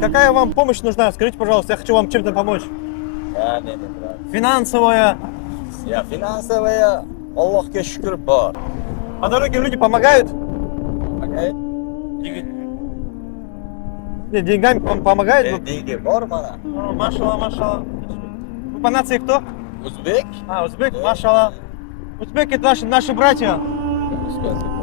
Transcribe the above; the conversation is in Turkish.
какая вам помощь нужна? Скажите, пожалуйста, я хочу вам чем-то помочь. Финансовая. Ya finansовая, Allohga shukr bor. По дороге люди помогают? Okay? Нет, деньгами помогают? Dengi bor mana. Машалла, машалла. Вы по нации кто? O'zbek. Узбек, машалла. Узбек это наши братья. O'zbek.